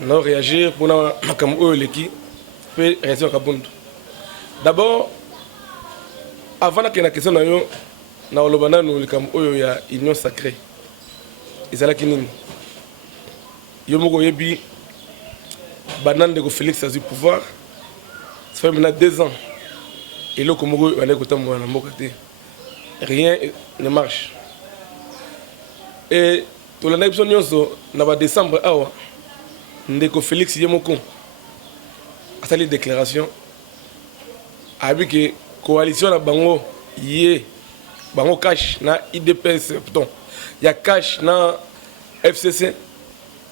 nous réagir pour nous l'équipe peut réagir à Kabundu. D'abord, avant que la question n'aille, nous avons eu une union sacrée. Et c'est là qu'il y a eu Banan de Félix a eu pouvoir. Ça fait maintenant 2 ans. Et là, comme on a rien ne marche. Et tout le monde en décembre, Ndeko Félix Yemoko a fait une déclaration avec la coalition de Bango Bango cash na IDPS, il y a cash na FCC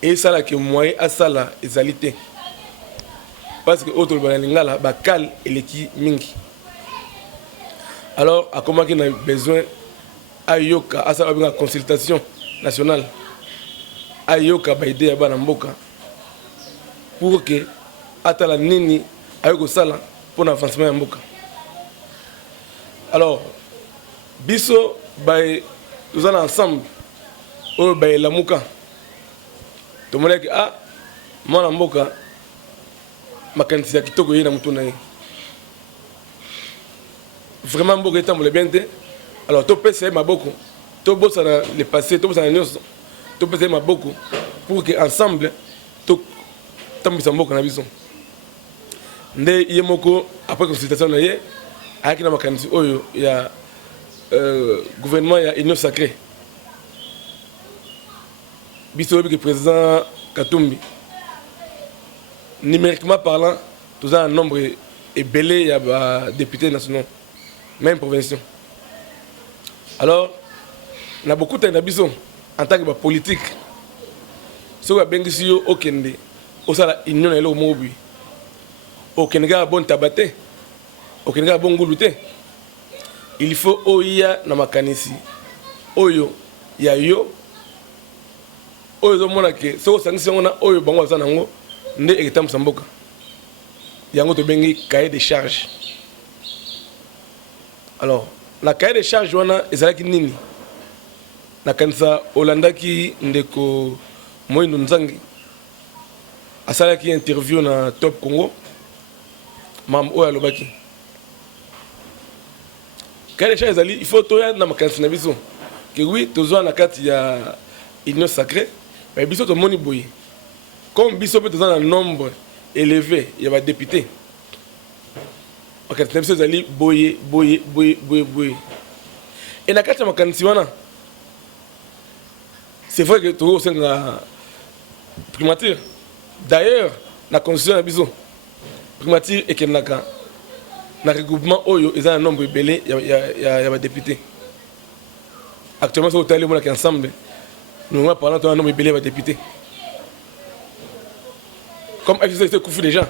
et ça là que moyen à ça là égalité parce que autre balingala bakal et l'équipe mingi. Alors à comment qu'il a besoin ayoka à ça la consultation nationale ayoka ba idée ya bana mboka pour que atala nini ayoko sala pour l'avancement ya mboka. Alors biso bay nous allons ensemble au bay la muka to mona que mwana mboka makanisi ya kitoko yena mutuna ye vraiment mboka etambola bien te. Alors to pesa maboko to bossa le passé to bossa nyonso to pesa maboko pour que ensemble to tambisa mboka na biso nde yemoko après consultation na ye avec na makanisi oyo ya gouvernement ya union sacrée biso le président Katumbi numériquement parlant tout un nombre ébélé il y a députés nationaux même provinciaux. Alors on a beaucoup de biso en tant que politique so ba bengisi yo okende osala union na lo mobi okende ga bon tabate okende ga bon ngulute. Il faut oya na makanisi oyo ya yo oyo zo mona ke so sangisi ngona oyo bango za nango nde ekitam samboka yango to bengi cahier de charge. Alors la cahier de charge wana ezalaki nini na kanisa olandaki ndeko Moïno Nzangi asalaki interview na Top Congo mam oyo alobaki cahier de charge ezali il faut toya na makanisi na biso que oui tozwa na kati ya union sacrée mais biso to moni boye comme biso peut toza na nombre élevé il y a ba député makanisi na biso ezali boye et na kati ya makanisi wana c'est vrai que tout c'est la primature. D'ailleurs, la constitution de Biso, primature et Kenaka, le regroupement Oyo, ils ont un nombre belé, il y a des députés. Actuellement, sur le monde ensemble, nous parlons d'un nombre belé de députés. Comme FCC se couvre déjà,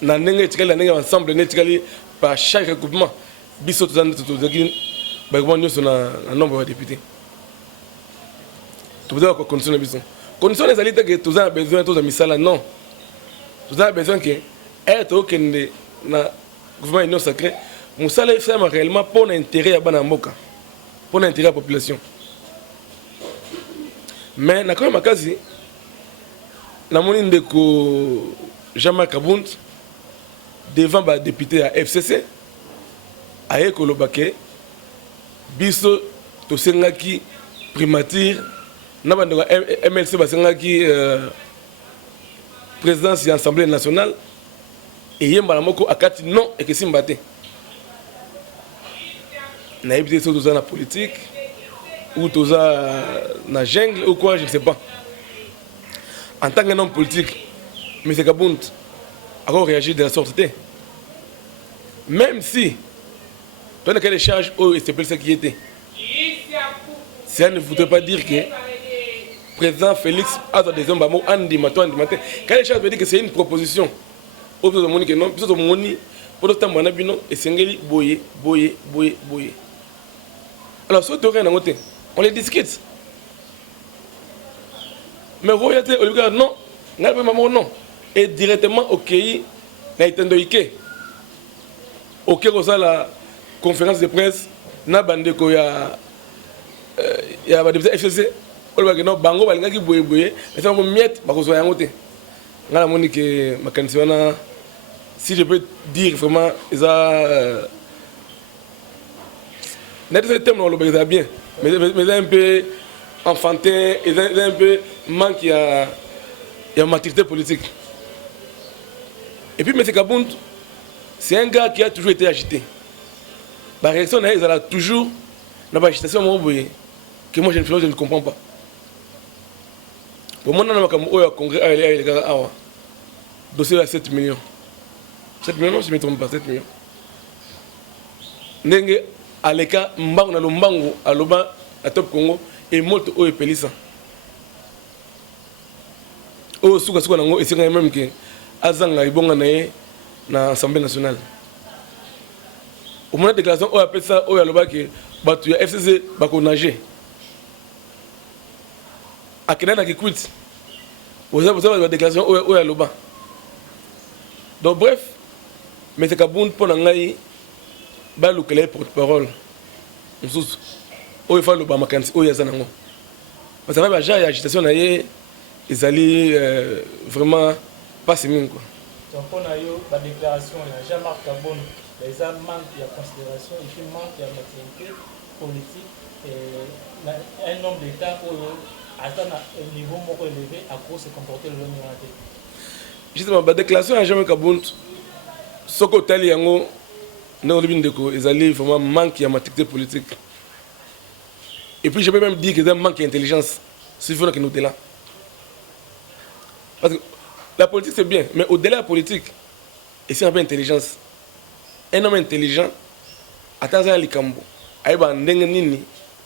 nous avons ensemble, par chaque regroupement, Biso, tout un nombre de députés. Vous avez condition de besoin. Condition des alliés que tous avez besoin de misala non. Vous avez besoin que être au Kende na gouvernement union sacrée, musala fait réellement pour l'intérêt à Banamboka, pour l'intérêt de la population. Mais na quand même akazi na moni ndeko Jean-Marc Kabund devant ba député à FCC aye kolobake biso to sengaki primature na bandeko MLC basengaki présidence de l'Assemblée nationale et yemba moko akati non et que simbate na ebité so toza na politique ou toza na jungle ou quoi je ne sais pas. En tant qu'un homme politique M. Kabund a réagi de la sorte. Même si on a des charges où c'est plus ce qui était, ça ne voudrait pas dire que président Félix a des hommes andi matin. Quand les charges veut dire que c'est une proposition, au bout de mon que non, puis au moni pour le temps mon abino et sengeli boye. Alors ce terrain on les discute. Mais vous voyez, non, non. Et directement au pays, il y a la conférence de presse, il y a des FCC, il y a des bango, il y a des miette, il y a des ngala moni que makanisi wana si je peux dire vraiment ça net ce terme on le bien mais un peu enfantin et un peu manque il y a maturité politique. Et puis M. Kabound, c'est un gars qui a toujours été agité. La réaction elle a toujours dans l'agitation que moi je ne comprends pas. Pour moi, dans le congrès, il y a un dossier à 7 millions. 7 millions, non, je ne me trompe pas, 7 millions. Ndenge, à l'écart, Mbango, Mbango, à l'Oba, à Top Congo, et Moto, et Pelissa. Oh, Souka, Nango, et c'est quand même que Azanga, Ibonga, dans l'Assemblée nationale. Au moment de la déclaration, on appelle ça, on a que le FCC va nager. À Kenya, qui quitte. Vous avez la déclaration, on a le bas. Donc, bref, M. Kabound, pour l'angaï, il y a porte-parole. Il faut le bas, il y a Zanango. Parce que déjà, l'agitation, ils allaient vraiment pas si bien. Donc, on a eu la déclaration, Jean-Marc Kabound. Les gens manquent de considération, il manque de maturité politique et un homme d'État à un niveau moins élevé à cause de se comporter le même. Justement, la déclaration à Jean-Marc Kabound, ce côté yango, ils allaient vraiment manquer de maturité politique. Et puis je peux même dire qu'ils ont manqué d'intelligence, suffisant que nous sommes là. Parce que la politique c'est bien, mais au-delà de la politique, et c'est un peu d'intelligence. Un homme intelligent, attention à l'ikambo, aïba ndenge nini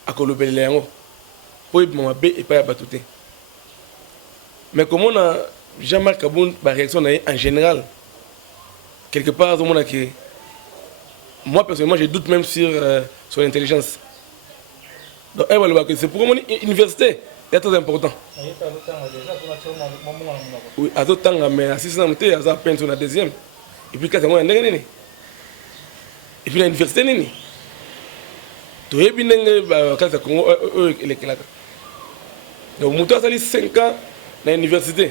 akolobele yango, pour y mabe et pas y batouter. Mais comme on a Jean-Marc Kabound, la réaction en général, quelque part, moi personnellement, je doute même sur son intelligence. Donc, c'est pour mon université, c'est très important. Oui, à d'autres temps, mais à 6 ans, il y a peine sur la deuxième. Et puis, quand on a un et puis l'université nini to yebi ndenge ba kasa Congo elekelaka donc muto asali 5 ans na université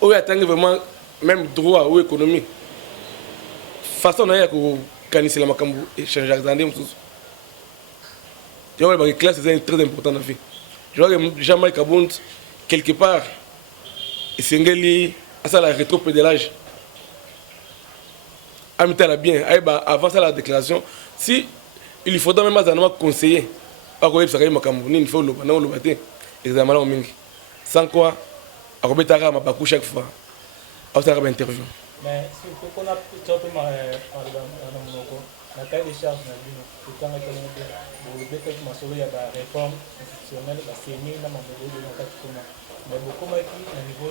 oyo atangi vraiment même droit ou économie façon na ya ko kanisela makambo échange azande mususu tu vois la classe c'est très important dans la vie. Je vois que Jean-Marc Kabound quelque part esengeli asala rétropédalage. Amita bien, avant ça la déclaration, si il faudra même conseiller, il faut le examen sans quoi, à chaque fois, à faire une interview. Mais si on a la cahier des charges, la réforme institutionnelle, la CNI, la mais beaucoup de niveau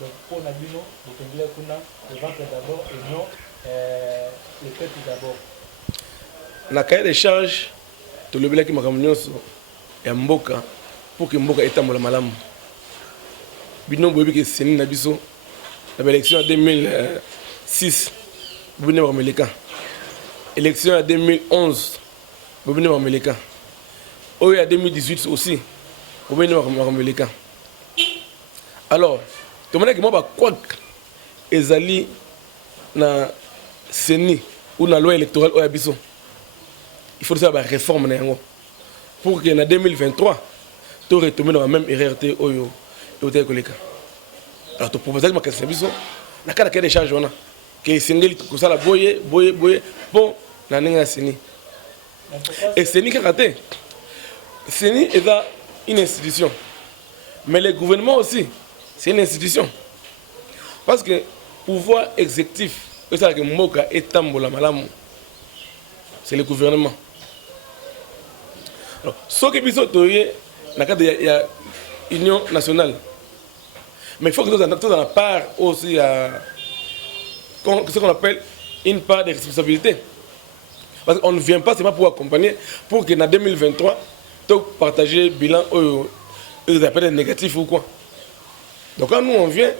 donc pour Nabino, le ventre d'abord et non le peuple d'abord. La cahier des charges, tout le monde qui m'a ramené et Mboka pour que Mboka ait un malamu. Bino bobi que c'est Nabiso, l'élection en 2006, vous venez voir les cas. Élection en 2011, vous venez voir les cas. En 2018 aussi, vous venez voir les cas. Alors, tout le monde qui m'a quoi ezali na CENI ou na loi électorale au Abisso. Il faut faire une réforme pour que en 2023, tu retombes dans la même RRT au Télécoleka. Alors, tu proposes que ma question na kada des charges que singeli ko sala boye bon na ninga CENI. Et CENI qui a raté. CENI est une institution. Mais le gouvernement aussi, c'est une institution. Parce que le pouvoir exécutif, c'est le gouvernement. Alors, ce qui est il y a l'Union nationale. Mais il faut que nous ayons dans la part aussi ce qu'on appelle une part de responsabilité. Parce qu'on ne vient pas seulement pour accompagner, pour que en 2023, tu partages le bilan ils appellent négatif ou quoi. Donc quand nous on vient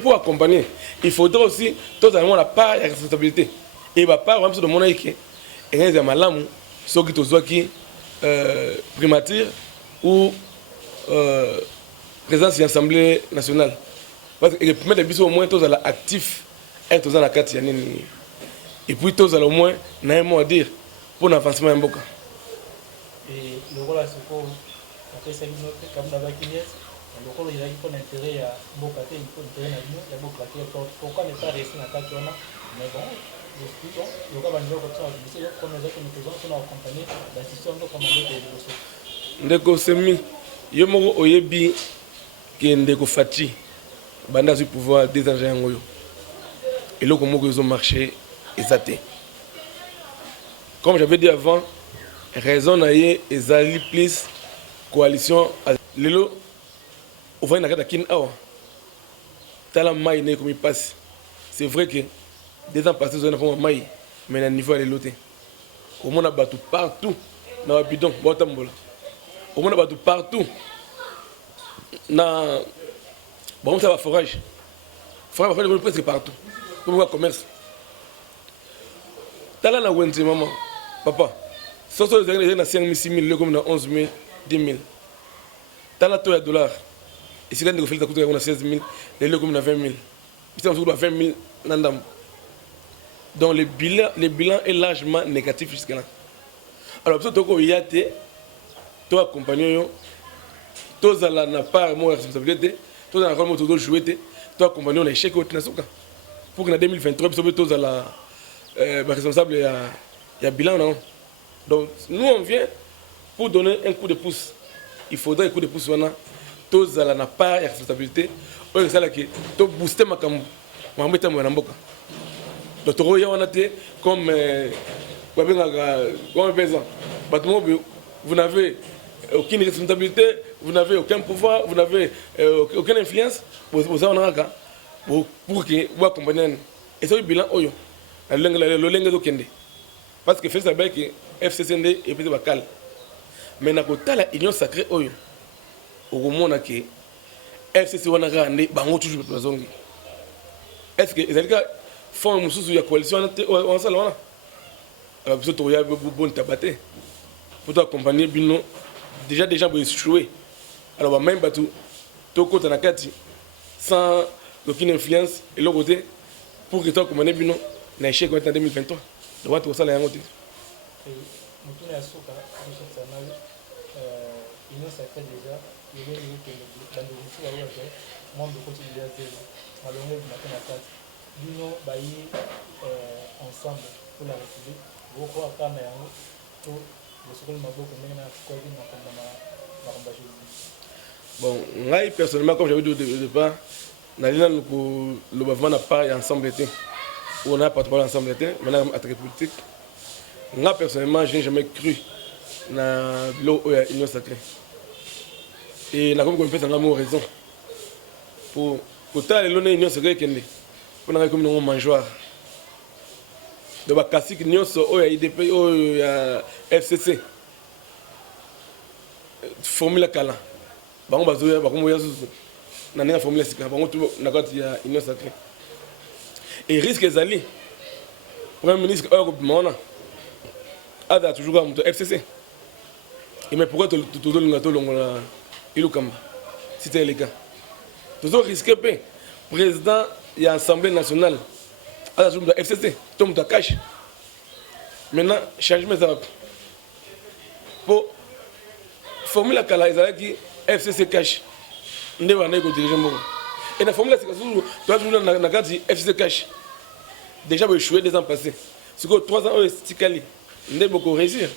pour accompagner. Il faudra aussi totalement la part de responsabilité. Et la part même sur le monde qui est un malamu, ceux qui te qui primature ou présence de l'Assemblée nationale. Parce que les premiers bisous au moins tous à actif et tous à la carte. Et puis tous à au moins n'a un mot à dire pour l'avancement en Boka. Et le rôle à ce qu'on fait c'est comme la vaquinière. Le rôle il a eu l'intérêt à Boka, il faut intérêt à nous, il y a Boka. Pourquoi ne pas rester dans la carte? Mais bon, je suis bon. Le rôle va nous comme ça. Je sais comme les autres nous faisons pour accompagner l'assistance de commander des ressources. Ndeko semi yomoko oyebi ke ndeko fati banda zu pouvoir désanger ngoyo eloko moko ezo marché ezaté comme j'avais dit avant raison na ye ezali plus coalition lelo ovani na kata kin awa tala mai ne komi passe c'est vrai que 2 ans passés zona foma mai mais na niveau ya loté au monde batu partout na bidon botambola au monde batu partout na bon ça va forage presque partout pour le commerce tala na wente maman papa so so zengé na 5 000 6 000 comme na 11 000 10 000 tala to ya dollar et si là ndeko filta kutoka na 16 000 les comme na 20 000 ils sont sur 20 000 nandam donc le bilan est largement négatif jusqu'à là alors plutôt toko yate to accompagner yo tous à la part moi responsabilité tous à la rôle moto jouer toi accompagner on échec au Tinasuka pour que en 2023 tous à la responsable il y a bilan non donc nous on vient pour donner un coup de pouce il faudrait un coup de pouce on a tous à la part et responsabilité on ça là que to booster ma cam moi mettre moi mboka donc to ya on a été comme vous n'avez aucune responsabilité, vous n'avez aucun pouvoir, vous n'avez aucune influence pour que vous accompagniez. Et c'est le bilan oyo. Parce que fait ça que FCCND est plus bacal. Mais na kota la union sacrée oyo. Au monde que FCC wana rande bango toujours bazongi. Est-ce que les gars font une sous coalition en salle wana? Alors plutôt to ya bon tabaté. Pour accompagner bino déjà des gens pour échouer. Alors même bateau to côté na kati sans aucune influence et l'autre côté pour que toi comme bino na échec en 2023. Donc tout ça là yango. Mutu ya soka national union sacrée déjà il est que dans le groupe là où membre de côté de l'AZL malongo matin na kati bino bayi ensemble pour la République beaucoup à kama yango to bon, moi personnellement, comme j'avais dit au départ, nous avons pas ensemble été. On n'a pas ensemble été, maintenant à la politique. Moi personnellement, je n'ai jamais cru dans l'union sacrée. Et nous avons fait une raison. Pour que l'union sacrée, pour nous comme un mangeoire. Donc la classique union so ya IDP ya FCC formule kala bango bazoya bango ya susu na nina formule sika bango tu na kati ya union sacrée et risque ezali premier ministre Europe mona ada toujours comme FCC et mais pourquoi tout le longola ilukamba c'était le cas toujours risqué pe président de l'Assemblée nationale à la zone de FCC, tout le monde cache. Maintenant, changement ça va. Pour formuler la cala, qui FCC cache. On va diriger mon. Et la formule c'est que toi toujours dans la carte FCC cache. Déjà vous échoué 2 ans passés. C'est que 3 ans c'est cali. On a beaucoup réussir.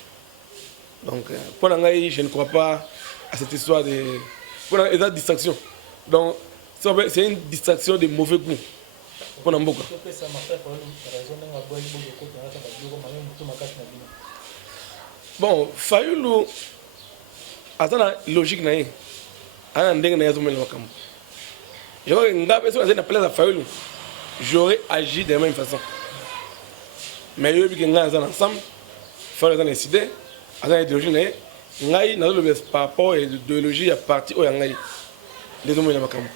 Donc pour l'anglais, je ne crois pas à cette histoire de pour la distraction. Donc c'est une distraction de mauvais goût. Bon, Fayulu, attends la logique na ye, ana ndenge na yazo mele makambo. Je crois que ngabe so na place à Fayulu, j'aurais agi de la même façon. Mais yo bi que nga za ensemble, Fayulu za décider, ana idéologie na ye, ngai na le par rapport à l'idéologie à parti o ya ngai. Les hommes mele makambo.